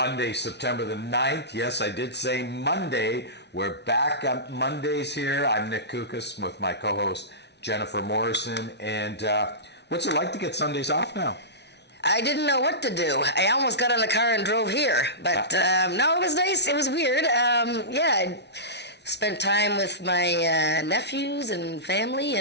Monday, September the 9th. Yes, I did say Monday. We're back on Mondays here. I'm Nick Kukas with my co-host Jennifer Morrison. And what's it like to get Sundays off now? I didn't know what to do. I almost got in the car and drove here. But no, it was nice. It was weird. I spent time with my nephews and family.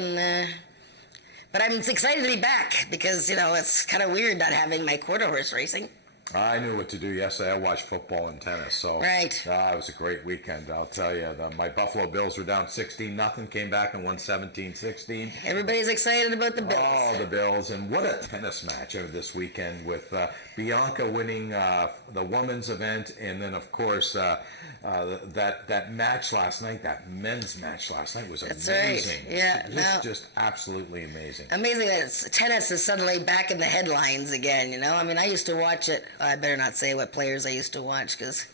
But I'm excited to be back because, it's kind of weird not having my quarter horse racing. I knew what to do yesterday. I watched football and tennis, so right. It was a great weekend. I'll tell you, my Buffalo Bills were down 16-0, came back and won 17-16. Everybody's excited about the Bills. Oh, the Bills, and what a tennis match over this weekend with Bianca winning the women's event, and then of course that match last night, that men's match last night was That's amazing. Right. Yeah, just absolutely amazing. Amazing that tennis is suddenly back in the headlines again. I mean, I used to watch it. I better not say what players I used to watch because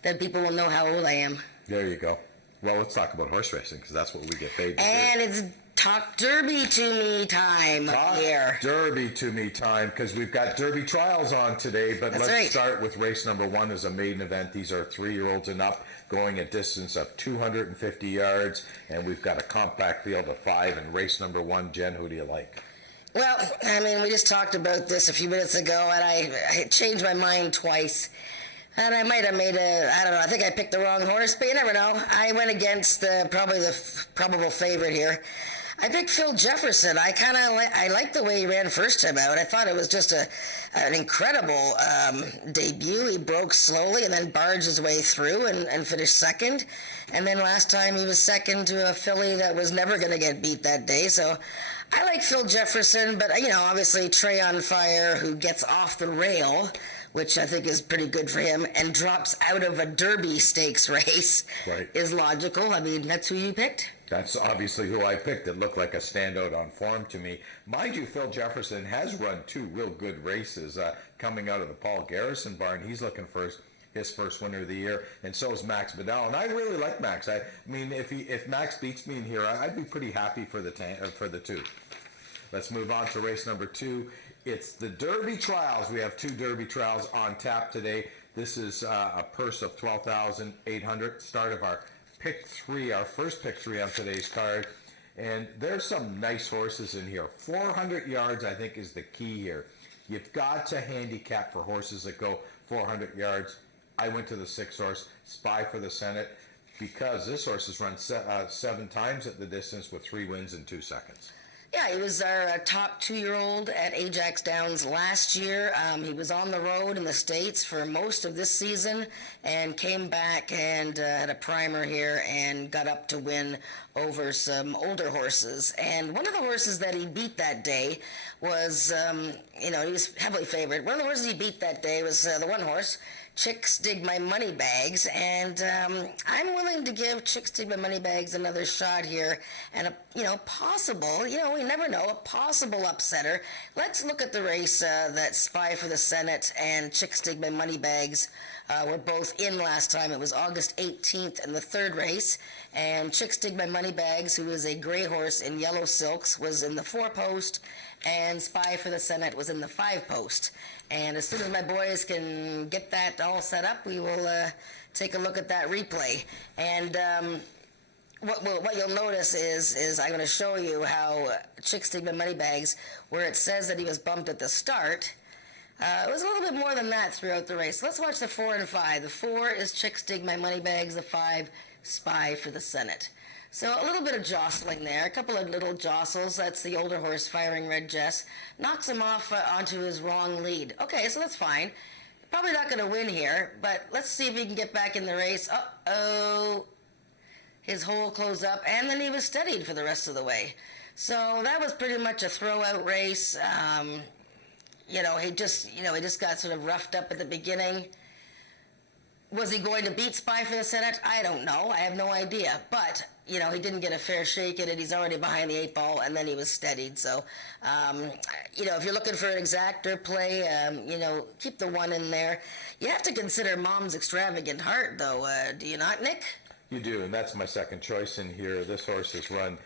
then people will know how old I am. There you go. Well, let's talk about horse racing because that's what we get paid to and do. It's Talk Derby to Me time Talk here. Derby to Me time because we've got Derby trials on today. But That's let's right. start with race number 1 as a maiden event. These are 3-year-olds and up going a distance of 250 yards. And we've got a compact field of 5 in race number 1. Jen, who do you like? Well, I mean, we just talked about this a few minutes ago, and I changed my mind twice. And I might have made I don't know, I think I picked the wrong horse, but you never know. I went against probably the probable favorite here. I picked Phil Jefferson. I liked the way he ran first time out. I thought it was just an incredible debut. He broke slowly and then barged his way through and finished second. And then last time he was second to a filly that was never going to get beat that day. So I like Phil Jefferson, but obviously Trey on Fire, who gets off the rail, which I think is pretty good for him, and drops out of a Derby Stakes race, right, is logical. I mean, that's who you picked? That's obviously who I picked. It looked like a standout on form to me. Mind you, Phil Jefferson has run 2 real good races coming out of the Paul Garrison barn. He's looking for his first winner of the year, and so is Max Bedell. And I really like Max. I mean, if Max beats me in here, I'd be pretty happy for the 2. Let's move on to race number 2. It's the Derby Trials. We have 2 Derby Trials on tap today. This is a purse of $12,800. Start of our pick 3, our first pick 3 on today's card. And there's some nice horses in here. 400 yards, I think, is the key here. You've got to handicap for horses that go 400 yards. I went to the 6 horse, Spy for the Senate, because this horse has run 7 times at the distance with 3 wins in 2 seconds. Yeah, he was our top 2-year-old at Ajax Downs last year. He was on the road in the States for most of this season and came back and had a primer here and got up to win over some older horses. And one of the horses that he beat that day was, he was heavily favored. One of the horses he beat that day was the one horse, Chicks Dig My Money Bags, and I'm willing to give Chicks Dig My Money Bags another shot here, and possible, we never know, a possible upsetter. Let's look at the race that Spy for the Senate and Chicks Dig My Money Bags were both in last time. It was August 18th in the 3rd race, and Chicks Dig My Money Bags, who is a gray horse in yellow silks, was in the 4-post, and Spy for the Senate was in the 5-post. And as soon as my boys can get that all set up, we will take a look at that replay. And what you'll notice is I'm going to show you how Chicks Dig My Money Bags, where it says that he was bumped at the start, it was a little bit more than that throughout the race. Let's watch the 4 and 5. The 4 is Chicks Dig My Money Bags. The 5, Spy for the Senate. So a little bit of jostling there, a couple of little jostles. That's the older horse, Firing Red Jess. Knocks him off onto his wrong lead. Okay, so that's fine. Probably not going to win here, but let's see if he can get back in the race. Uh-oh. His hole closed up, and then he was steadied for the rest of the way. So that was pretty much a throw-out race. He just got sort of roughed up at the beginning. Was he going to beat Spy for the Senate? I don't know. I have no idea. But, he didn't get a fair shake at it. He's already behind the 8 ball, and then he was steadied. So, if you're looking for an exactor play, keep the 1 in there. You have to consider Mom's Extravagant Heart, though. Do you not, Nick? You do, and that's my second choice in here. This horse has run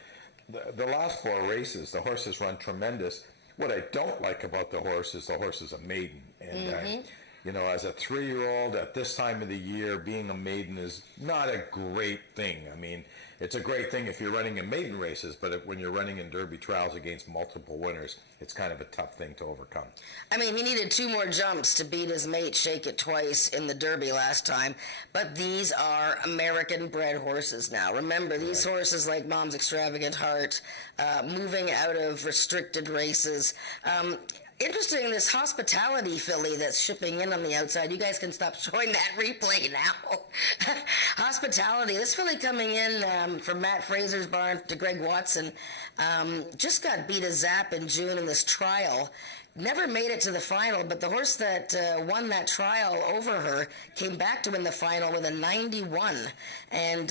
the last 4 races. The horse has run tremendous. What I don't like about the horse is a maiden. And You know, as a 3-year-old at this time of the year, being a maiden is not a great thing. I mean, it's a great thing if you're running in maiden races, but when you're running in Derby trials against multiple winners, it's kind of a tough thing to overcome. I mean, he needed 2 more jumps to beat his mate Shake It Twice in the Derby last time, but these are American-bred horses now. Remember, these horses like Mom's Extravagant Heart, moving out of restricted races. Interesting, this Hospitality filly that's shipping in on the outside. You guys can stop showing that replay now. Hospitality, this filly coming in from Matt Fraser's barn to Greg Watson, just got beat a zap in June in this trial. Never made it to the final, but the horse that won that trial over her came back to win the final with a 91. And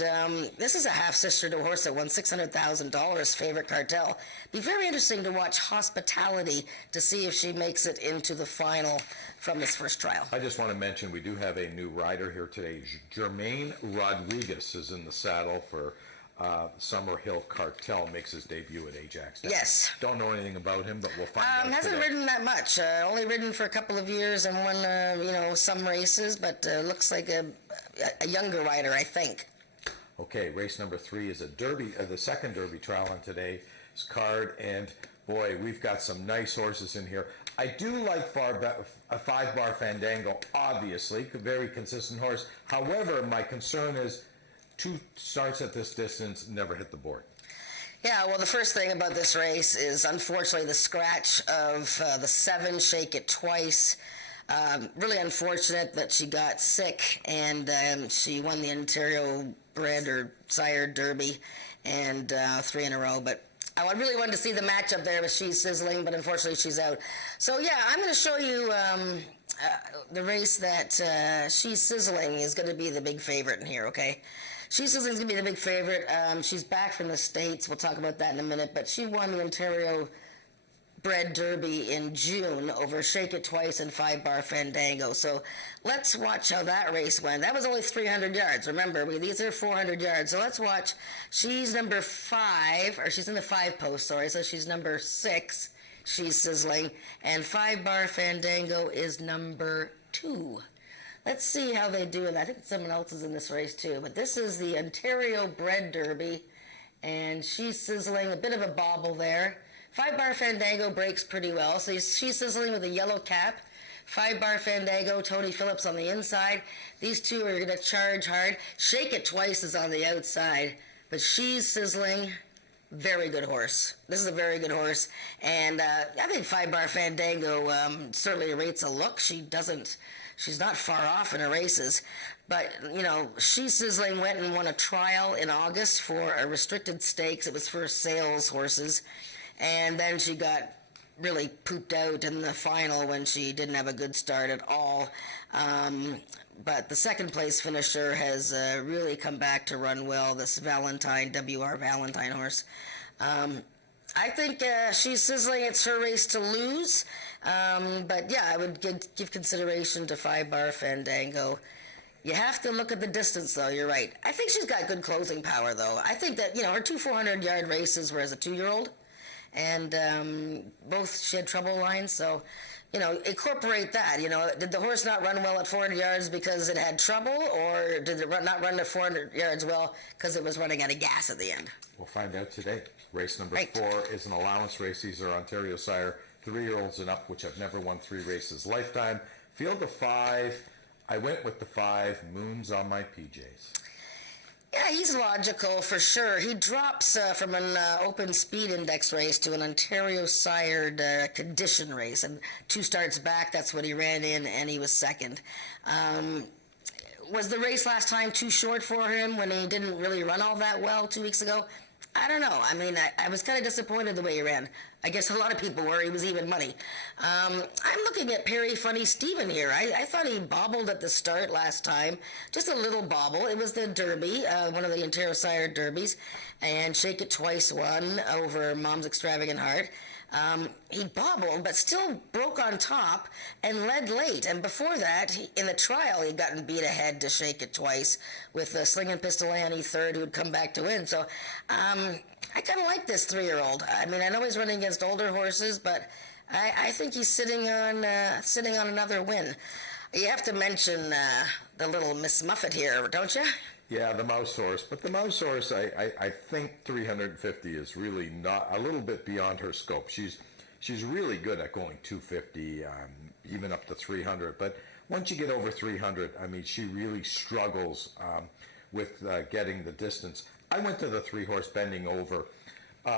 this is a half-sister to a horse that won $600,000, Favorite Cartel. Be very interesting to watch Hospitality to see if she makes it into the final from this first trial. I just want to mention we do have a new rider here today. Jermaine Rodriguez is in the saddle for Summerhill Cartel, makes his debut at Ajax. Yes. Don't know anything about him, but we'll find out Hasn't today. ridden that much. Only ridden for a couple of years and won, some races, but looks like a younger rider, I think. Okay, race number 3 is a Derby, the second Derby trial on today's card, and boy, we've got some nice horses in here. I do like a 5-bar Fandango, obviously, a very consistent horse. However, my concern is 2 starts at this distance, never hit the board. Yeah, well, the first thing about this race is, unfortunately, the scratch of the 7, Shake It Twice. Really unfortunate that she got sick, and she won the Ontario bred or sire Derby, and 3 in a row. But I really wanted to see the matchup there with She's Sizzling, but unfortunately she's out. So, yeah, I'm going to show you the race that She's Sizzling is going to be the big favorite in here, okay? She's Sizzling is going to be the big favorite. She's back from the States. We'll talk about that in a minute. But she won the Ontario bred Derby in June over Shake It Twice and 5-bar Fandango. So let's watch how that race went. That was only 300 yards. Remember, these are 400 yards. So let's watch. She's number 5, or she's in the 5 post, sorry. So she's number 6. She's Sizzling. And 5-bar Fandango is number 2. Let's see how they do, and I think someone else is in this race too. But this is the Ontario bred Derby, and She's Sizzling, a bit of a bobble there. 5-bar Fandango breaks pretty well, so She's Sizzling with a yellow cap. 5-bar Fandango, Tony Phillips on the inside. These two are going to charge hard. Shake It Twice is on the outside, but She's Sizzling, very good horse. This is a very good horse, and I think 5-bar Fandango certainly rates a look. She's not far off in her races, but, She's Sizzling went and won a trial in August for a restricted stakes. It was for sales horses, and then she got really pooped out in the final when she didn't have a good start at all. But the second place finisher has really come back to run well, this Valentine, W.R. Valentine horse. I think She's Sizzling, it's her race to lose. But yeah, I would give consideration to 5-bar Fandango. You have to look at the distance, though. You're right. I think she's got good closing power, though. I think that, her 2 400-yard races were as a 2-year-old, and both she had trouble lines, so, incorporate that. Did the horse not run well at 400 yards because it had trouble, or did it not run to 400 yards well because it was running out of gas at the end? We'll find out today. Race number 4 is an allowance race. These are Ontario sire 3-year-olds and up, which have never won 3 races lifetime. Field of 5. I went with the 5. Moon's on my PJs. Yeah, he's logical for sure. He drops from an open speed index race to an Ontario sired condition race, and 2 starts back, that's what he ran in, and he was second. Was the race last time too short for him when he didn't really run all that well 2 weeks ago? I don't know. I mean, I was kind of disappointed the way he ran. I guess a lot of people were. He was even money. I'm looking at Perry Funny Steven here. I thought he bobbled at the start last time. Just a little bobble. It was the Derby, one of the Ontario Sire Derbies, and Shake It Twice won over Mom's Extravagant Heart. He bobbled, but still broke on top and led late. And before that, in the trial, he'd gotten beat ahead to Shake It Twice with Slingin' Pistol Annie third, who would come back to win. So, I kind of like this 3-year-old. I mean, I know he's running against older horses, but I think he's sitting on another win. You have to mention the little Miss Muffet here, don't you? Yeah, the mouse horse. But the mouse horse, I think 350 is really not a little bit beyond her scope. She's really good at going 250, even up to 300. But once you get over 300, I mean, she really struggles with getting the distance. I went to the 3-horse bending over.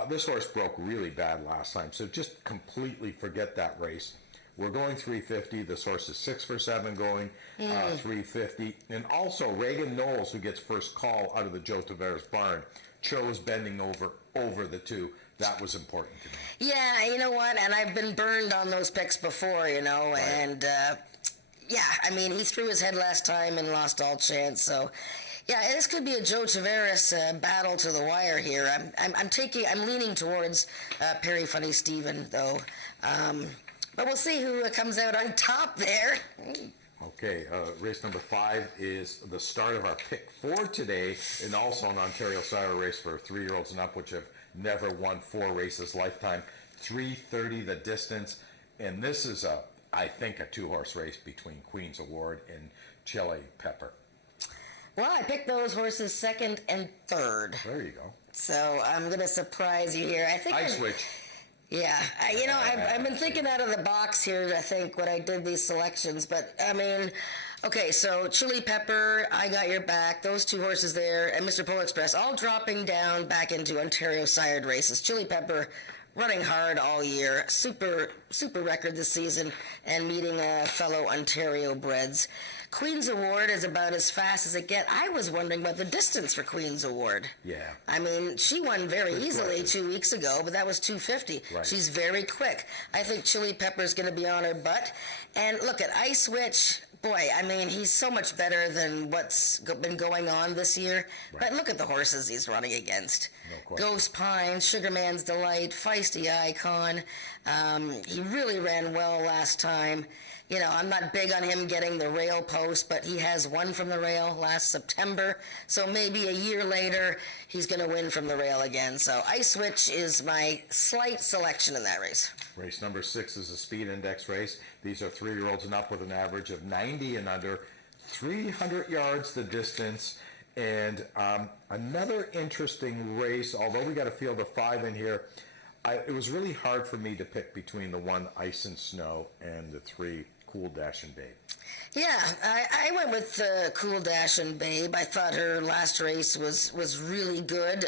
This horse broke really bad last time, so just completely forget that race. We're going 350. This horse is 6 for 7 going 350. And also, Reagan Knowles, who gets first call out of the Joe Tavares barn, chose bending over the 2. That was important to me. Yeah, you know what? And I've been burned on those picks before, you know, Right. and yeah, I mean, he threw his head last time and lost all chance, so yeah, this could be a Joe Tavares battle to the wire here. I'm leaning towards Perry Funny Steven, though. But we'll see who comes out on top there. Okay, race number 5 is the start of our pick 4 today, and also an Ontario Sire race for 3-year-olds and up, which have never won 4 races lifetime. 3:30 the distance, and this is I think a 2-horse race between Queen's Award and Chili Pepper. Well, I picked those horses 2nd and 3rd. There you go. So I'm going to surprise you here. I think I switch. Yeah, I've been thinking out of the box here, I think, when I did these selections. But, I mean, okay, so Chili Pepper, I Got Your Back, those 2 horses there, and Mr. Pole Express, all dropping down back into Ontario sired races. Chili Pepper running hard all year, super record this season, and meeting fellow Ontario breds. Queen's Award is about as fast as it gets. I was wondering about the distance for Queen's Award. Yeah. I mean, she won very easily quick. 2 weeks ago, but that was 250. Right. She's very quick. I think Chili Pepper's going to be on her butt. And look at Ice Witch. Boy, I mean, he's so much better than what's been going on this year. Right. But look at the horses he's running against. No question. Ghost Pine, Sugarman's Delight, Feisty Icon. He really ran well last time. You know, I'm not big on him getting the rail post, but he has won from the rail last September. So maybe a year later, he's going to win from the rail again. So Ice Witch is my slight selection in that race. Race number 6 is a speed index race. These are 3-year-olds and up with an average of 90 and under, 300 yards the distance. And another interesting race, although we got a field of 5 in here, it was really hard for me to pick between the 1 Ice and Snow and the 3 Cool Dash and Babe. Yeah, I went with Cool Dash and Babe. I thought her last race was really good.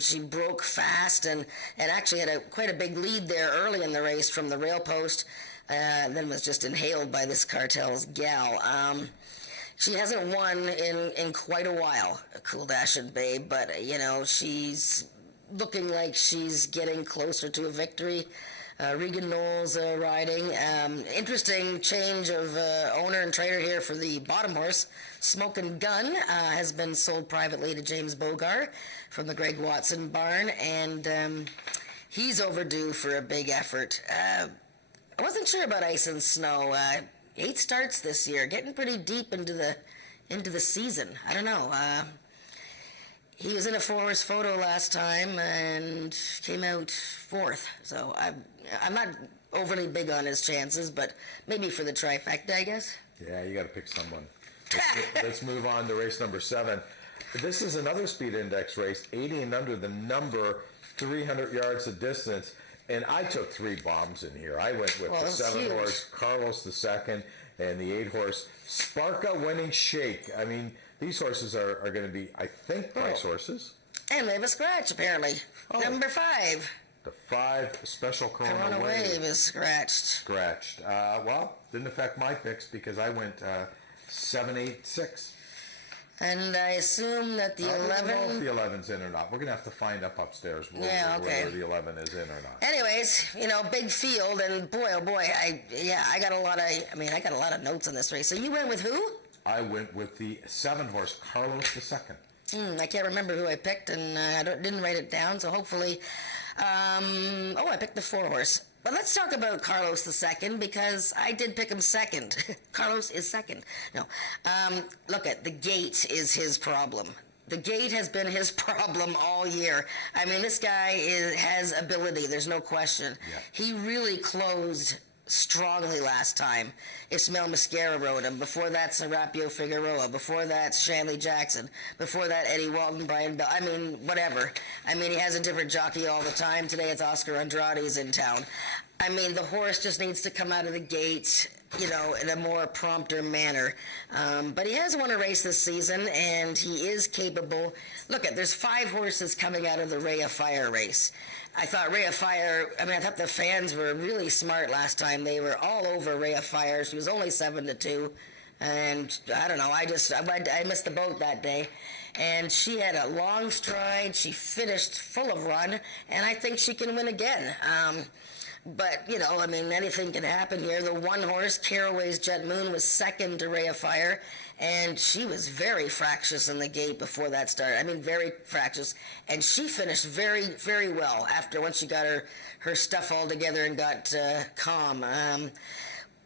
She broke fast and actually had quite a big lead there early in the race from the rail post, then was just inhaled by this Cartel's gal. She hasn't won in quite a while, Cool Dash and Babe, but, you know, she's looking like she's getting closer to a victory. Regan Knowles riding. Interesting change of owner and trainer here for the bottom horse. Smokin' Gun has been sold privately to James Bogar from the Greg Watson barn, and he's overdue for a big effort. I wasn't sure about Ice and Snow. 8 starts this year, getting pretty deep into the season. I don't know. He was in a 4-horse photo last time and came out 4th. So I'm not overly big on his chances, but maybe for the trifecta, I guess. Yeah, you got to pick someone. Let's move on to race number 7. This is another speed index race, 80 and under the number, 300 yards of distance. And I took 3 bombs in here. I went with the 7-horse Carlos II and the 8-horse Sparka Winning Shake. I mean, these horses are going to be, I think, price horses. And they have a scratch, apparently. Number 5. The 5 Special Corona Wave is scratched. Scratched. Well, didn't affect my picks because I went 7, 8, 6. And I assume that the 11... I don't know if the 11's in or not. We're going to have to find up upstairs whether the 11 is in or not. Anyways, you know, big field, and boy, oh boy, I got a lot of notes on this race. So you went with who? I went with the 7-horse Carlos II. I can't remember who I picked, and I didn't write it down, so hopefully... I picked the 4-horse. But let's talk about Carlos II, because I did pick him second. Carlos is second. No. Look, the gate is his problem. The gate has been his problem all year. I mean, this guy has ability. There's no question. Yeah. He really closed strongly last time. Ismael Mascara rode him. Before that, Serapio Figueroa. Before that, Shanley Jackson. Before that, Eddie Walton, Brian Bell. I mean, whatever. I mean, he has a different jockey all the time. Today it's Oscar Andrade's in town. I mean, the horse just needs to come out of the gate, you know, in a more prompter manner. But he has won a race this season, and he is capable. Look, there's 5 horses coming out of the Ray of Fire race. I thought Ray of Fire, I thought the fans were really smart last time. They were all over Ray of Fire. She was only 7-2. And I don't know, I missed the boat that day. And she had a long stride. She finished full of run, and I think she can win again. But, you know, I mean, anything can happen here. The one horse, Caraway's Jet Moon, was second to Ray of Fire, and she was very fractious in the gate before that started. I mean, very fractious. And she finished very, very well once she got her stuff all together and got calm.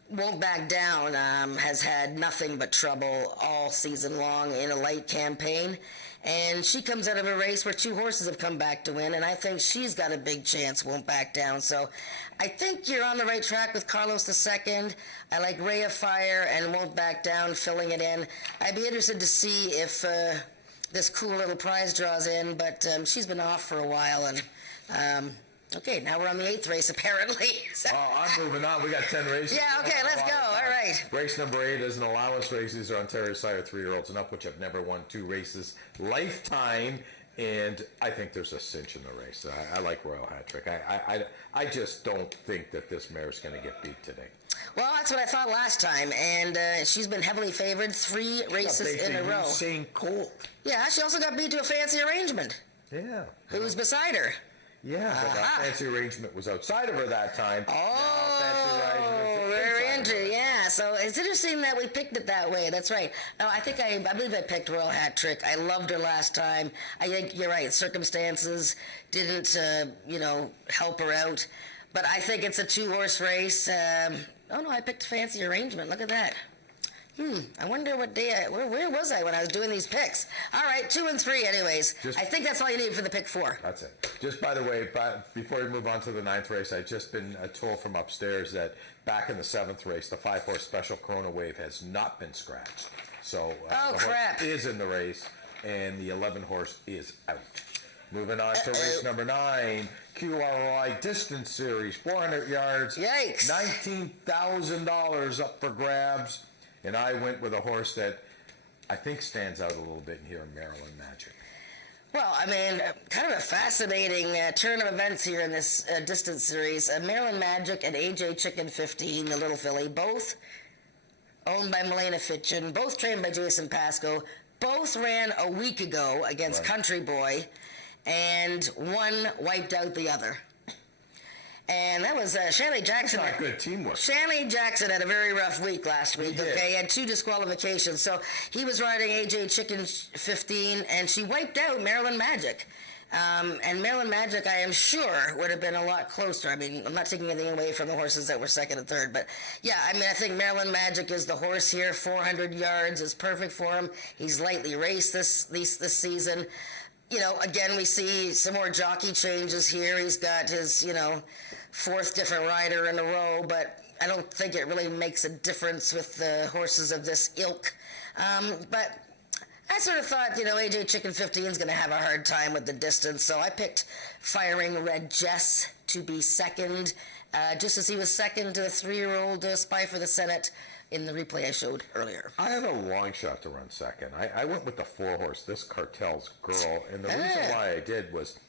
Won't Back Down has had nothing but trouble all season long in a light campaign. And she comes out of a race where 2 horses have come back to win, and I think she's got a big chance, Won't Back Down. So I think you're on the right track with Carlos II. I like Ray of Fire and Won't Back Down filling it in. I'd be interested to see if this cool little prize draws in, but she's been off for a while, and okay, now we're on the 8th race, apparently. So. Oh, I'm moving on. We got 10 races. Yeah, okay, let's go. All right. Race number 8 is an allowance race. These are Ontario Sire 3-year-olds and up, which have never won 2 races lifetime. And I think there's a cinch in the race. I like Royal Hat Trick. I just don't think that this mare is going to get beat today. Well, that's what I thought last time. And she's been heavily favored 3 races in a row. Usain Colt. Yeah, she also got beat to a fancy arrangement. Yeah. Who's beside her? Yeah, but that fancy arrangement was outside of her that time. Oh, very interesting. Yeah, so it's interesting that we picked it that way. That's right. No, I believe I picked Royal Hat Trick. I loved her last time. I think you're right. Circumstances didn't, help her out. But I think it's a 2-horse race. I picked fancy arrangement. Look at that. I wonder what day where was I when I was doing these picks? All right, 2 and 3 anyways. I think that's all you need for the pick 4. That's it. Just by the way, before we move on to the 9th race, I've just been told from upstairs that back in the 7th race, the 5-horse Special Corona Wave has not been scratched. So the horse is in the race, and the 11-horse is out. Moving on to race number 9, QRI Distance Series, 400 yards. Yikes. $19,000 up for grabs. And I went with a horse that I think stands out a little bit here, Maryland Magic. Well, kind of a fascinating turn of events here in this distance series. Maryland Magic and AJ Chicken 15, the little filly, both owned by Milena Fitchin, both trained by Jason Pascoe, both ran a week ago against Country Boy, and one wiped out the other. And that was Shanley Jackson. That's not good teamwork. Shanley Jackson had a very rough week last week. He had 2 disqualifications. So he was riding AJ Chicken 15, and she wiped out Maryland Magic. And Maryland Magic, I am sure, would have been a lot closer. I'm not taking anything away from the horses that were 2nd and 3rd. But, yeah, I think Maryland Magic is the horse here. 400 yards is perfect for him. He's lightly raced this season. Again, we see some more jockey changes here. He's got his, 4th different rider in a row, but I don't think it really makes a difference with the horses of this ilk. But I sort of thought, AJ Chicken 15 is going to have a hard time with the distance, so I picked Firing Red Jess to be 2nd, just as he was 2nd to the 3-year-old Spy for the Senate in the replay I showed earlier. I had a long shot to run 2nd. I went with the 4-horse, This Cartel's Girl, and the reason why I did was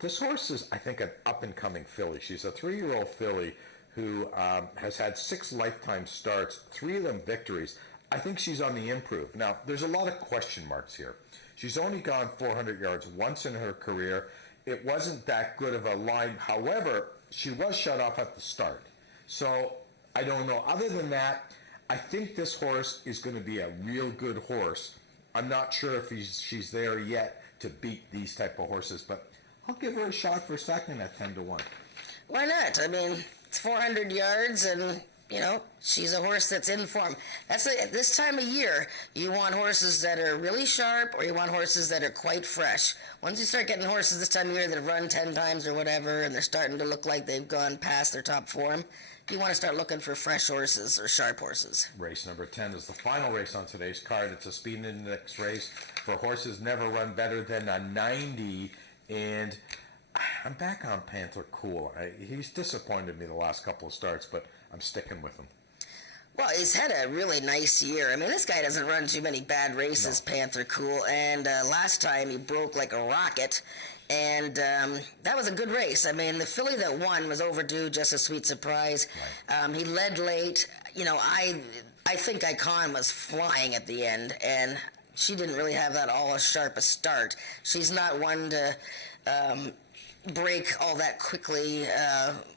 this horse is, I think, an up-and-coming filly. She's a 3-year-old filly who has had 6 lifetime starts, 3 of them victories. I think she's on the improve. Now, there's a lot of question marks here. She's only gone 400 yards once in her career. It wasn't that good of a line. However, she was shut off at the start. So I don't know. Other than that, I think this horse is going to be a real good horse. I'm not sure if she's there yet to beat these type of horses, but I'll give her a shot for 2nd at 10-1. Why not? It's 400 yards, and she's a horse that's in form. This time of year, you want horses that are really sharp, or you want horses that are quite fresh. Once you start getting horses this time of year that have run 10 times or whatever, and they're starting to look like they've gone past their top form, you want to start looking for fresh horses or sharp horses. Race number 10 is the final race on today's card. It's a speed index race for horses never run better than a 90. And I'm back on Panther Cool. He's disappointed me the last couple of starts, but I'm sticking with him. Well, he's had a really nice year. I mean, this guy doesn't run too many bad races, no. Panther Cool. And last time he broke like a rocket. And that was a good race. I mean, the filly that won was Overdue, Just a Sweet Surprise. Right. He led late. You know, I think Icon was flying at the end, and she didn't really have that all as sharp a start. She's not one to break all that quickly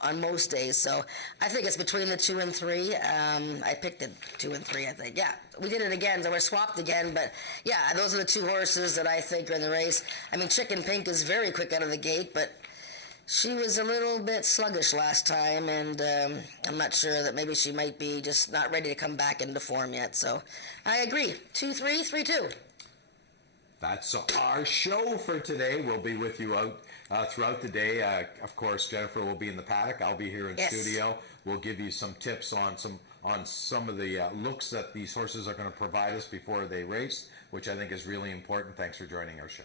on most days. So I think it's between the 2 and 3. I picked the 2 and 3, I think. Yeah, we did it again, so we're swapped again. But yeah, those are the 2 horses that I think are in the race. I mean, Chicken Pink is very quick out of the gate, but she was a little bit sluggish last time, and I'm not sure that maybe she might be just not ready to come back into form yet. So I agree. 2-3, 3-2. That's our show for today. We'll be with you throughout the day. Of course, Jennifer will be in the paddock. I'll be here in studio. We'll give you some tips on some of the looks that these horses are going to provide us before they race, which I think is really important. Thanks for joining our show.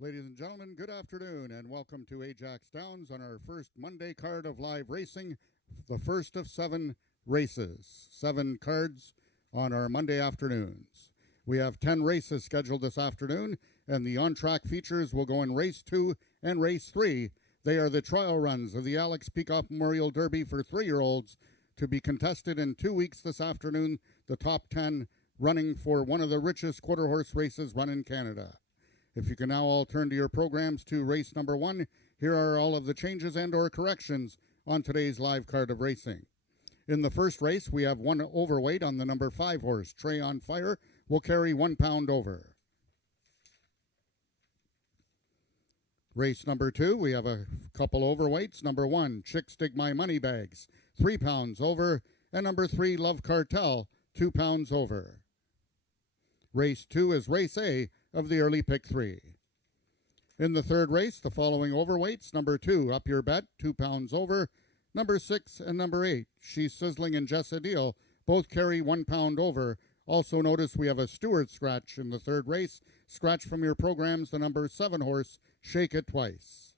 Ladies and gentlemen, good afternoon and welcome to Ajax Downs on our first Monday card of live racing, the first of 7 races, 7 cards on our Monday afternoons. We have 10 races scheduled this afternoon, and the on-track features will go in race 2 and race 3. They are the trial runs of the Alex Peacock Memorial Derby for 3-year-olds to be contested in 2 weeks this afternoon, the top 10 running for one of the richest quarter horse races run in Canada. If you can now all turn to your programs to race number 1, here are all of the changes and or corrections on today's live card of racing. In the first race, we have 1 overweight on the number 5 horse, Trey on Fire, will carry 1 pound over. Race number 2, we have a couple overweights. Number 1, Chicks Dig My Money Bags, 3 pounds over, and number 3, Love Cartel, 2 pounds over. Race 2 is race A of the early pick 3. In the third race, the following overweights: number 2, Up Your Bet, 2 pounds over. Number 6 and number 8, She's Sizzling and Jess a Deal, both carry 1 pound over. Also notice we have a steward scratch in the third race. Scratch from your programs the number 7 horse, Shake It Twice.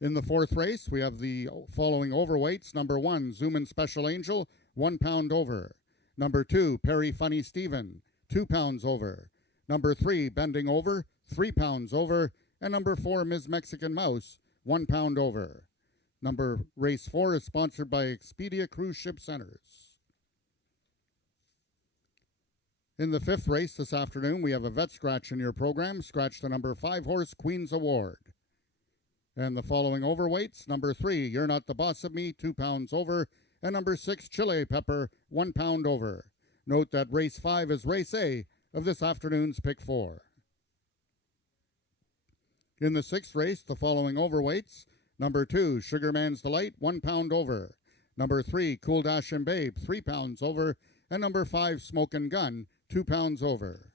In the fourth race, we have the following overweights: number 1, Zoomin' Special Angel, 1 pound over. Number 2, Perry Funny Steven, 2 pounds over. Number 3, Bending Over, 3 pounds over. And number 4, Ms. Mexican Mouse, 1 pound over. Race 4 is sponsored by Expedia Cruise Ship Centers. In the fifth race this afternoon, we have a vet scratch in your program. Scratch the number 5 horse, Queen's Award. And the following overweights: number 3, You're Not the Boss of Me, 2 pounds over. And number 6, Chile Pepper, 1 pound over. Note that race 5 is race A of this afternoon's pick 4. In the sixth race, the following overweights: number 2, Sugar Man's Delight, 1 pound over. Number 3, Cool Dash and Babe, 3 pounds over. And number 5, Smokin' Gun, 2 pounds over.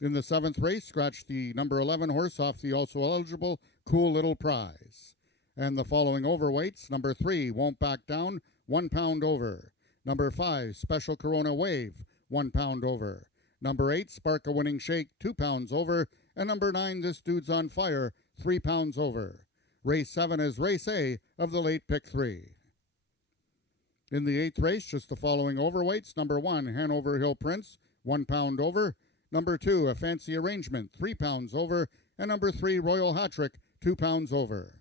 In the seventh race, scratch the number 11 horse off the also eligible Cool Little Prize. And the following overweights: number 3, Won't Back Down, 1 pound over. Number 5, Special Corona Wave, 1 pound over. Number 8, Spark a Winning Shake, 2 pounds over. And number 9, This Dude's on Fire, 3 pounds over. Race 7 is race A of the late pick 3. In the eighth race, just the following overweights: number 1, Hanover Hill Prince, 1 pound over. Number 2, A Fancy Arrangement, 3 pounds over. And number 3, Royal Hattrick, 2 pounds over.